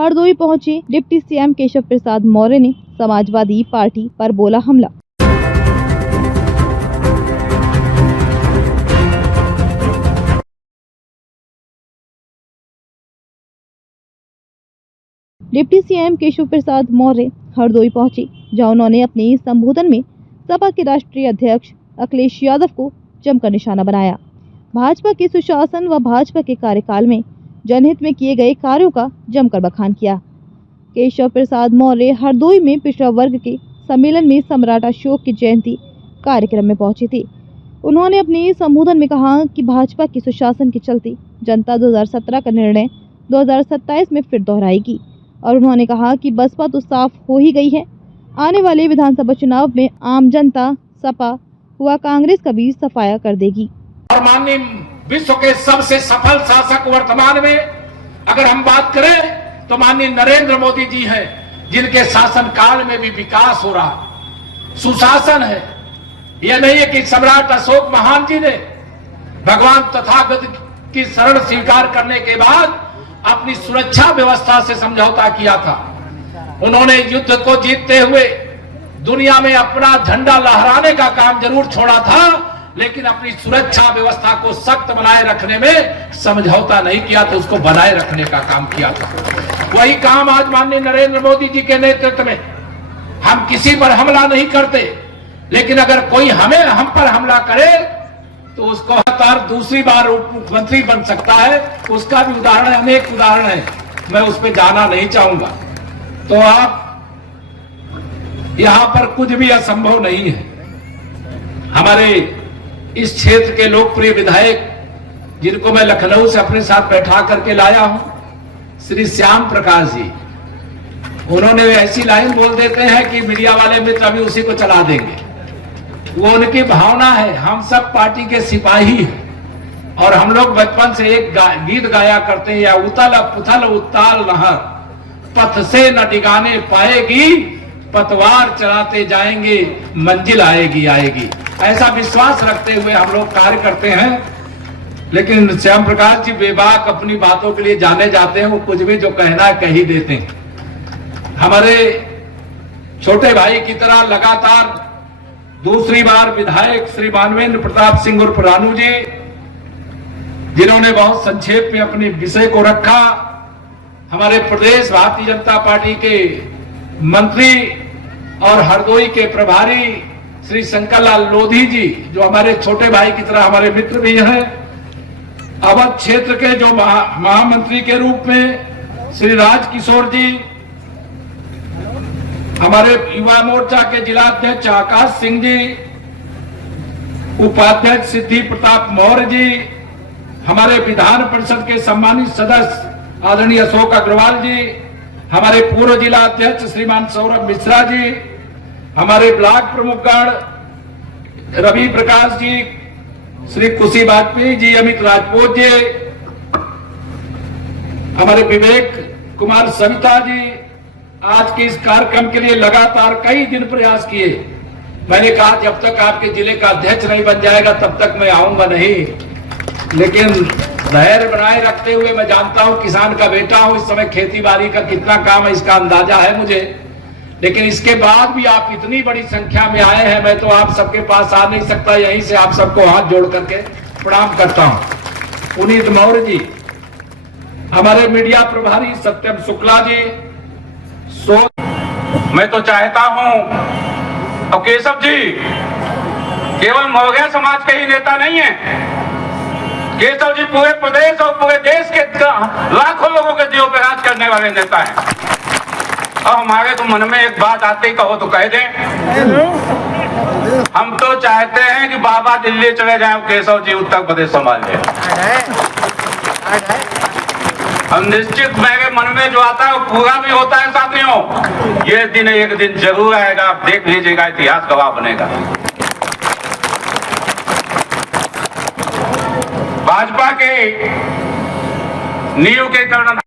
हरदोई पहुंचे deputy CM Keshav Prasad Maurya ने Samajwadi party पर बोला हमला। डिप्टी सीएम केशव प्रसाद मौर्य हरदोई पहुंचे, जहां उन्होंने अपने संबोधन में सपा के राष्ट्रीय अध्यक्ष अखिलेश यादव को जमकर निशाना बनाया। भाजपा के सुशासन व भाजपा के कार्यकाल में जनहित में किए गए कार्यों का जमकर बखान किया। केशव प्रसाद मौर्य हरदोई में पिछड़ा वर्ग के सम्मेलन में सम्राट अशोक की जयंती कार्यक्रम में पहुंचे थे। उन्होंने अपने संबोधन में कहा कि भाजपा के सुशासन के चलते जनता 2017 का निर्णय 2027 में फिर दोहराएगी और उन्होंने कहा कि बसपा तो साफ हो ही गई है। आने वाले विधानसभा चुनाव में आम जनता सपा व कांग्रेस का भी सफाया कर देगी। और माननीय विश्व के सबसे सफल शासक वर्तमान में अगर हम बात करें तो माननीय नरेंद्र मोदी जी हैं, जिनके शासन काल में भी विकास हो रहा, सुशासन है। यह नहीं है कि सम्राट अशोक महान जी ने भगवान तथागत की शरण स्वीकार करने के बाद अपनी सुरक्षा व्यवस्था से समझौता किया था। उन्होंने युद्ध को जीतते हुए दुनिया में अपना झंडा लहराने का काम जरूर छोड़ा था, लेकिन अपनी सुरक्षा व्यवस्था को सख्त बनाए रखने में समझौता नहीं किया, तो उसको बनाए रखने का काम किया था। वही काम आज माननीय नरेंद्र मोदी जी के नेतृत्व में हम किसी पर हमला नहीं करते, लेकिन अगर कोई हम पर हमला करे तो उसको दूसरी बार उप मुख्यमंत्री बन सकता है। उसका भी उदाहरण, अनेक उदाहरण है, मैं उस पर जाना नहीं चाहूंगा। तो आप यहां पर कुछ भी असंभव नहीं है। हमारे इस क्षेत्र के लोकप्रिय विधायक, जिनको मैं लखनऊ से अपने साथ बैठा करके लाया हूं, श्री श्याम प्रकाश जी, उन्होंने ऐसी लाइन बोल देते हैं कि मीडिया वाले मित्र अभी उसी को चला देंगे। वो उनकी भावना है। हम सब पार्टी के सिपाही हैं और हम लोग बचपन से एक गीत गाया करते हैं, या उतल पुथल उत्ताल नहर पथ से न डिगाने पाएगी, पतवार चलाते जाएंगे मंजिल आएगी आएगी। ऐसा विश्वास रखते हुए हम लोग कार्य करते हैं। लेकिन श्याम प्रकाश जी बेबाक अपनी बातों के लिए जाने जाते हैं, वो कुछ भी जो कहना है कह ही देते हैं। हमारे छोटे भाई की तरह लगातार दूसरी बार विधायक श्री मानवेंद्र प्रताप सिंह उर्फ रानू जी, जिन्होंने बहुत संक्षेप में अपने विषय को रखा। हमारे प्रदेश भारतीय जनता पार्टी के मंत्री और हरदोई के प्रभारी श्री शंकर लाल लोधी जी, जो हमारे छोटे भाई की तरह हमारे मित्र भी हैं। अवध क्षेत्र के जो महामंत्री के रूप में श्री राजकिशोर जी, हमारे युवा मोर्चा के जिलाध्यक्ष आकाश सिंह जी, उपाध्यक्ष सिद्धि प्रताप मौर्य जी, हमारे विधान परिषद के सम्मानित सदस्य आदरणीय अशोक अग्रवाल जी, हमारे पूर्व जिला अध्यक्ष श्रीमान सौरभ मिश्रा जी, हमारे ब्लॉक प्रमुखगण रवि प्रकाश जी, श्री कुशी वाजपेयी जी, अमित राजपूत जी, हमारे विवेक कुमार सविता जी, आज के इस कार्यक्रम के लिए लगातार कई दिन प्रयास किए। मैंने कहा जब तक आपके जिले का अध्यक्ष नहीं बन जाएगा तब तक मैं आऊंगा नहीं, लेकिन धैर्य बनाए रखते हुए, मैं जानता हूं किसान का बेटा हूं, इस समय खेती बाड़ी का कितना काम है इसका अंदाजा है मुझे, लेकिन इसके बाद भी आप इतनी बड़ी संख्या में आए हैं, मैं तो आप सबके पास आ नहीं सकता। यहीं से आप सबको हाथ जोड़ करके प्रणाम करता हूं। पुनीत मौर्य जी, हमारे मीडिया प्रभारी सत्यम शुक्ला जी, मैं तो चाहता हूं, और केशव जी केवल मौर्य समाज के ही नेता नहीं है, केशव जी पूरे प्रदेश और पूरे देश के लाखों लोगों के जीवन पे राज करने वाले नेता हैं। और हमारे तो मन में एक बात आते ही कहो तो कह दें, हम तो चाहते हैं कि बाबा दिल्ली चले जाएं, केशव जी उत्तर प्रदेश संभाल लें। हम निश्चित, मेरे मन में जो आता है वो पूरा भी होता है साथियों। ये दिन एक दिन जरूर आएगा, आप देख लीजिएगा, इतिहास गवाह बनेगा। भाजपा के नींव के कारण